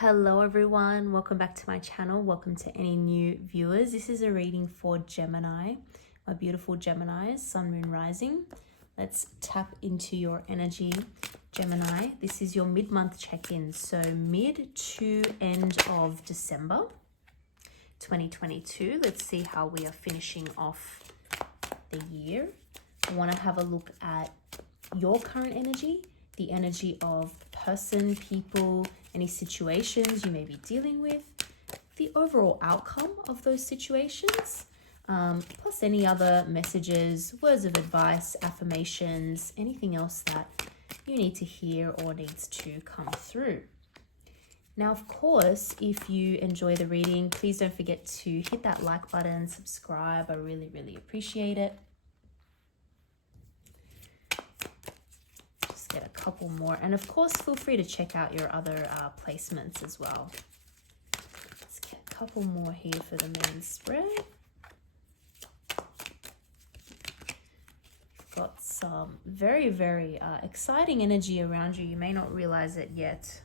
Hello everyone, welcome back to my channel. Welcome to any new viewers. This is a reading for Gemini, my beautiful Geminis, Sun, Moon, Rising. Let's tap into your energy, Gemini. This is your mid-month check-in, so mid to end of December 2022. Let's see how we are finishing off the year. I want to have a look at your current energy, the energy of person, people, any situations you may be dealing with, the overall outcome of those situations, plus any other messages, words of advice, affirmations, anything else that you need to hear or needs to come through. Now, of course, if you enjoy the reading, please don't forget to hit that like button, subscribe. I really appreciate it. Get a couple more, and of course feel free to check out your other placements as well. Let's get a couple more here for the main spread. We've got some very exciting energy around you. You may not realize it yet,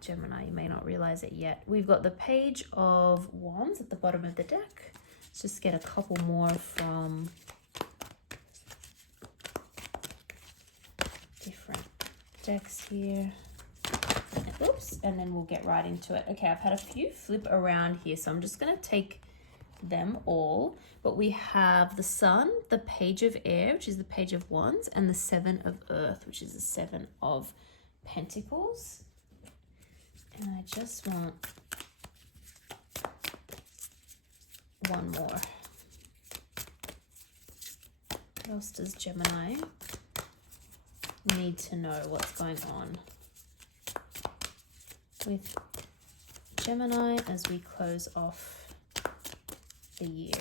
Gemini. You may not realize it yet. We've got the Page of Wands at the bottom of the deck. Let's just get a couple more from different decks here. Oops, and then we'll get right into it. Okay, I've had a few flip around here, so I'm just going to take them all. But we have the Sun, the Page of Air, which is the Page of Wands, and the Seven of Earth, which is the Seven of Pentacles. And I just want one more. What else does Gemini need to know what's going on with Gemini as we close off the year?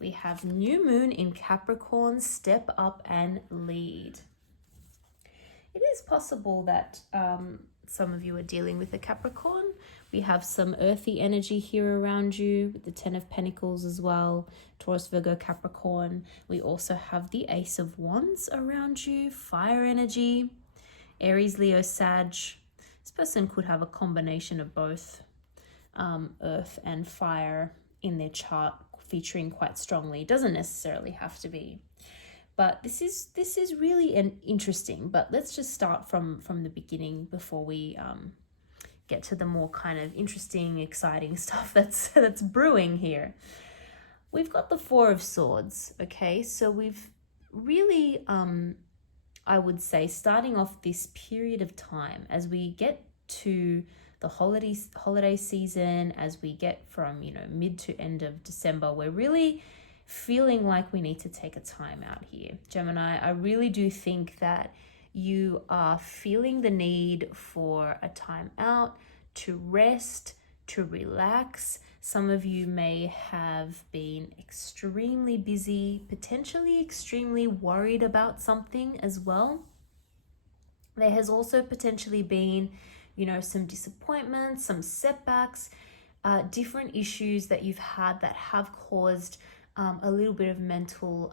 We have new moon in Capricorn, step up and lead. It is possible that some of you are dealing with a Capricorn. We have some earthy energy here around you with the Ten of Pentacles as well. Taurus, Virgo, Capricorn. We also have the Ace of Wands around you. Fire energy. Aries, Leo, Sag. This person could have a combination of both earth and fire in their chart featuring quite strongly. It doesn't necessarily have to be. But this is really interesting. But let's just start from the beginning before we get to the more kind of interesting, exciting stuff that's brewing here. We've got the Four of Swords. Okay, so we've really, I would say, starting off this period of time as we get to the holiday season, as we get from mid to end of December, we're really feeling like we need to take a time out here. Gemini, I really do think that you are feeling the need for a time out, to rest, to relax. Some of you may have been extremely busy, potentially extremely worried about something as well. There has also potentially been, some disappointments, some setbacks, different issues that you've had that have caused a little bit of mental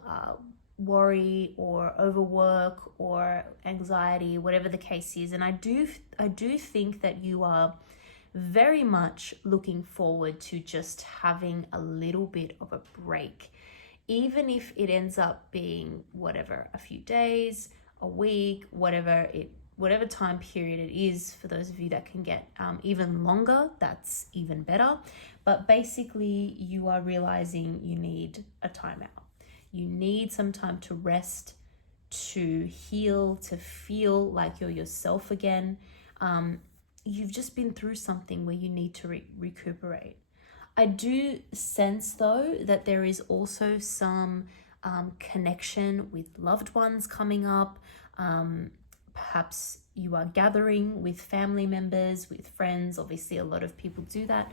worry or overwork or anxiety, whatever the case is. And I do think that you are very much looking forward to just having a little bit of a break, even if it ends up being a few days, a week, whatever time period it is. For those of you that can get even longer, that's even better. But basically, you are realizing you need a timeout. You need some time to rest, to heal, to feel like you're yourself again. You've just been through something where you need to recuperate. I do sense, though, that there is also some connection with loved ones coming up. Perhaps you are gathering with family members, with friends. Obviously, a lot of people do that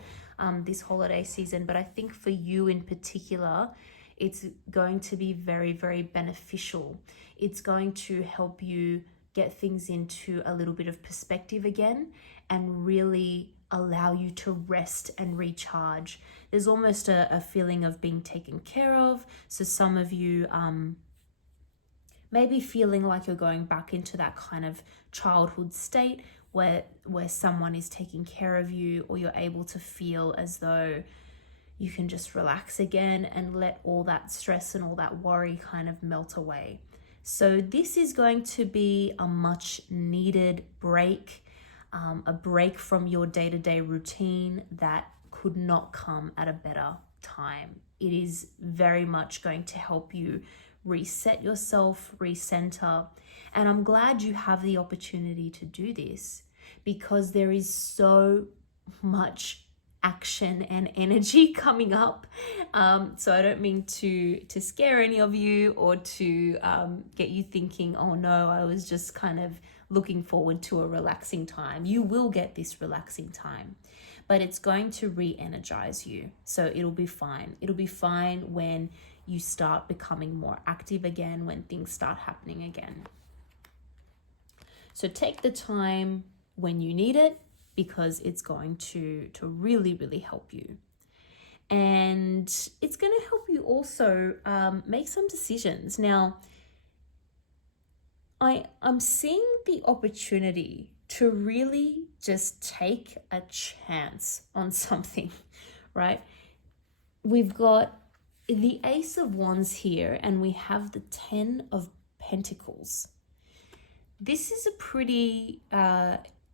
this holiday season. But I think for you in particular, it's going to be very beneficial. It's going to help you get things into a little bit of perspective again and really allow you to rest and recharge. There's almost a feeling of being taken care of. So some of you maybe feeling like you're going back into that kind of childhood state where someone is taking care of you, or you're able to feel as though you can just relax again and let all that stress and all that worry kind of melt away. So this is going to be a much needed break, a break from your day-to-day routine that could not come at a better time. It is very much going to help you reset yourself, recenter. And I'm glad you have the opportunity to do this, because there is so much action and energy coming up. So I don't mean to scare any of you, or to get you thinking, oh no, I was just kind of looking forward to a relaxing time. You will get this relaxing time, but it's going to re-energize you. So it'll be fine. It'll be fine when you start becoming more active again, when things start happening again. So take the time when you need it, because it's going to really, really help you. And it's going to help you also make some decisions. Now, I'm seeing the opportunity to really just take a chance on something, right? We've got the Ace of Wands here, and we have the 10 of Pentacles. This is a pretty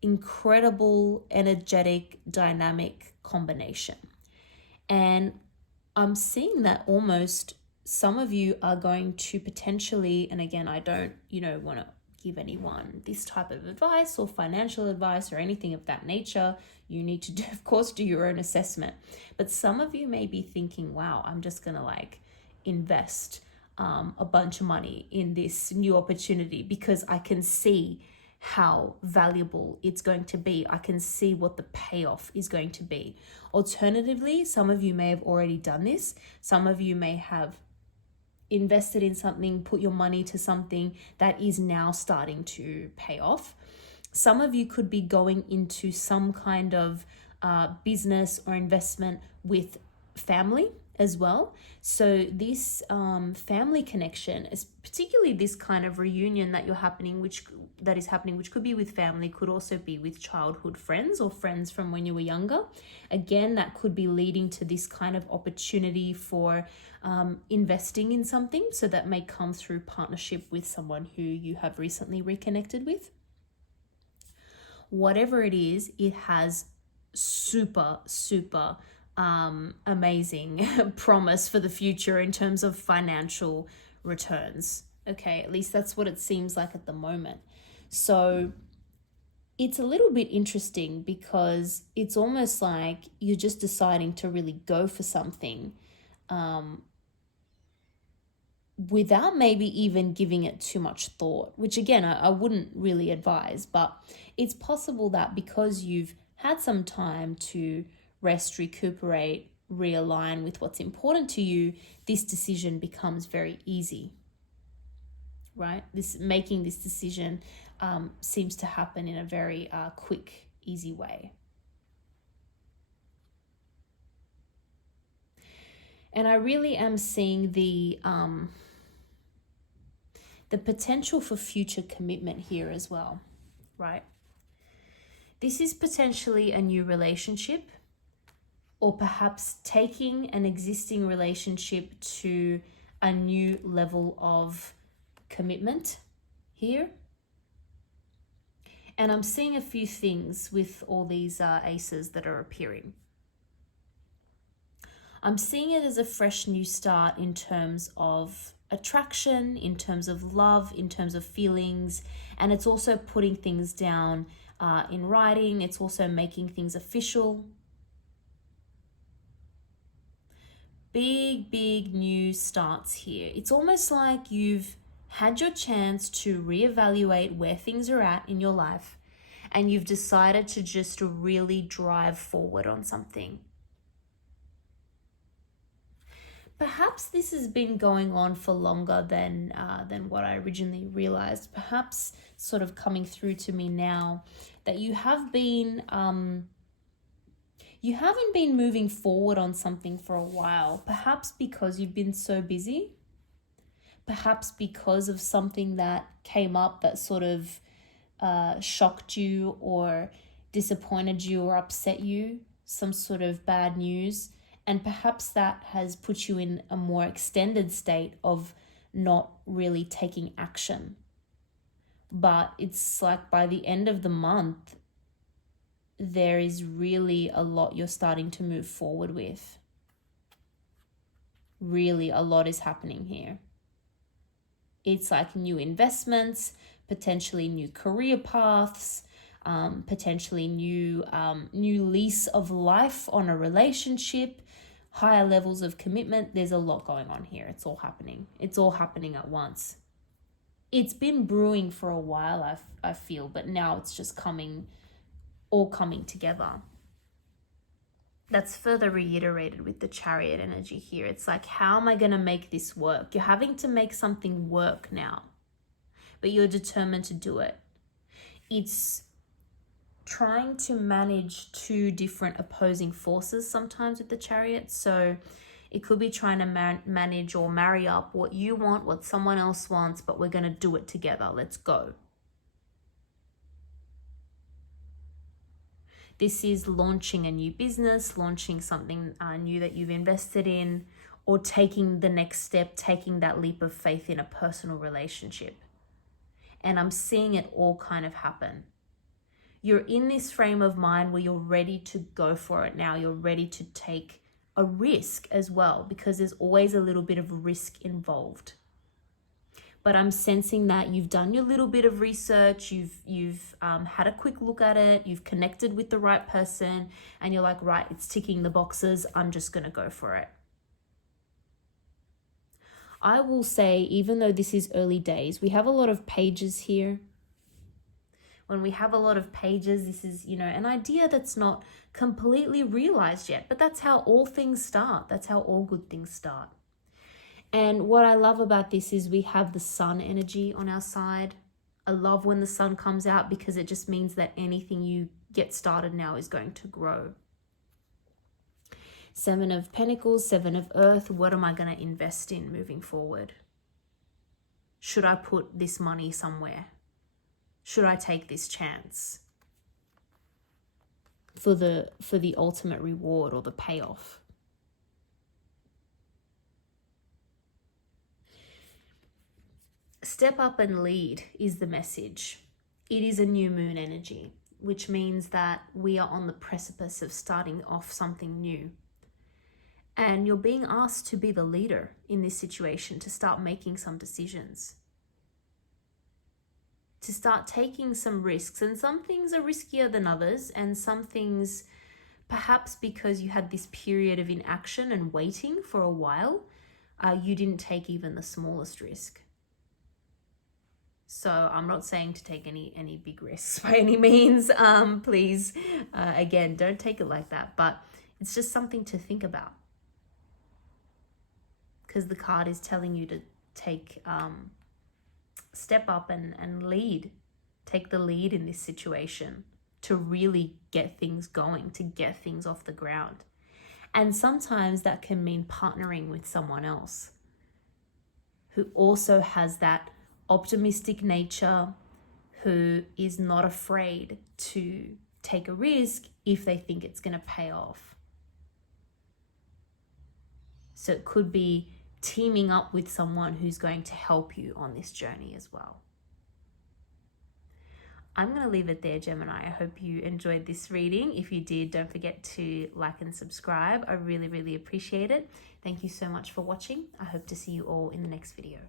incredible, energetic, dynamic combination. And I'm seeing that almost some of you are going to potentially, and again, I don't, want to give anyone this type of advice or financial advice or anything of that nature. You need to, of course, do your own assessment. But some of you may be thinking, wow, I'm just going to invest a bunch of money in this new opportunity because I can see how valuable it's going to be. I can see what the payoff is going to be. Alternatively, some of you may have already done this. Some of you may have invested in something, put your money to something that is now starting to pay off. Some of you could be going into some kind of business or investment with family as well. So this family connection, is particularly this kind of reunion that is happening, which could be with family, could also be with childhood friends or friends from when you were younger. Again, that could be leading to this kind of opportunity for investing in something. So that may come through partnership with someone who you have recently reconnected with. Whatever it is, it has super amazing promise for the future in terms of financial returns. Okay, at least that's what it seems like at the moment. So it's a little bit interesting because it's almost like you're just deciding to really go for something without maybe even giving it too much thought, which again, I wouldn't really advise. But it's possible that because you've had some time to rest, recuperate, realign with what's important to you, this decision becomes very easy, right? Making this decision seems to happen in a very quick, easy way. And I really am seeing the potential for future commitment here as well, right? This is potentially a new relationship, or perhaps taking an existing relationship to a new level of commitment here. And I'm seeing a few things with all these aces that are appearing. I'm seeing it as a fresh new start in terms of attraction, in terms of love, in terms of feelings, and it's also putting things down in writing. It's also making things official. Big new starts here. It's almost like you've had your chance to reevaluate where things are at in your life, and you've decided to just really drive forward on something. Perhaps this has been going on for longer than what I originally realized. Perhaps sort of coming through to me now that you have been you haven't been moving forward on something for a while. Perhaps because you've been so busy. Perhaps because of something that came up that sort of shocked you or disappointed you or upset you, some sort of bad news, and perhaps that has put you in a more extended state of not really taking action. But it's like by the end of the month, there is really a lot you're starting to move forward with. Really, a lot is happening here. It's like new investments, potentially new career paths, potentially new lease of life on a relationship, higher levels of commitment. There's a lot going on here. It's all happening. It's all happening at once. It's been brewing for a while, I feel, but now it's just all coming together. That's further reiterated with the Chariot energy here. It's like, how am I going to make this work? You're having to make something work now, but you're determined to do it. It's trying to manage two different opposing forces sometimes with the Chariot. So it could be trying to manage or marry up what you want, what someone else wants, but we're going to do it together. Let's go. This is launching a new business, launching something new that you've invested in, or taking the next step, taking that leap of faith in a personal relationship. And I'm seeing it all kind of happen. You're in this frame of mind where you're ready to go for it now. You're ready to take a risk as well, because there's always a little bit of risk involved. But I'm sensing that you've done your little bit of research, you've had a quick look at it, you've connected with the right person, and you're like, right, it's ticking the boxes, I'm just going to go for it. I will say, even though this is early days, we have a lot of pages here. When we have a lot of pages, this is, an idea that's not completely realized yet, but that's how all things start. That's how all good things start. And what I love about this is we have the sun energy on our side. I love when the sun comes out because it just means that anything you get started now is going to grow. 7 of Pentacles, 7 of Earth. What am I going to invest in moving forward? Should I put this money somewhere? Should I take this chance for the ultimate reward or the payoff? Step up and lead is the message. It is a new moon energy, which means that we are on the precipice of starting off something new. And you're being asked to be the leader in this situation, to start making some decisions, to start taking some risks. And some things are riskier than others, and some things, perhaps because you had this period of inaction and waiting for a while, you didn't take even the smallest risk. So I'm not saying to take any big risks by any means. Please, again, don't take it like that. But it's just something to think about, because the card is telling you to take step up and lead. Take the lead in this situation to really get things going, to get things off the ground. And sometimes that can mean partnering with someone else who also has that optimistic nature, who is not afraid to take a risk if they think it's going to pay off. So it could be teaming up with someone who's going to help you on this journey as well. I'm going to leave it there, Gemini. I hope you enjoyed this reading. If you did, don't forget to like and subscribe. I really, really appreciate it. Thank you so much for watching. I hope to see you all in the next video.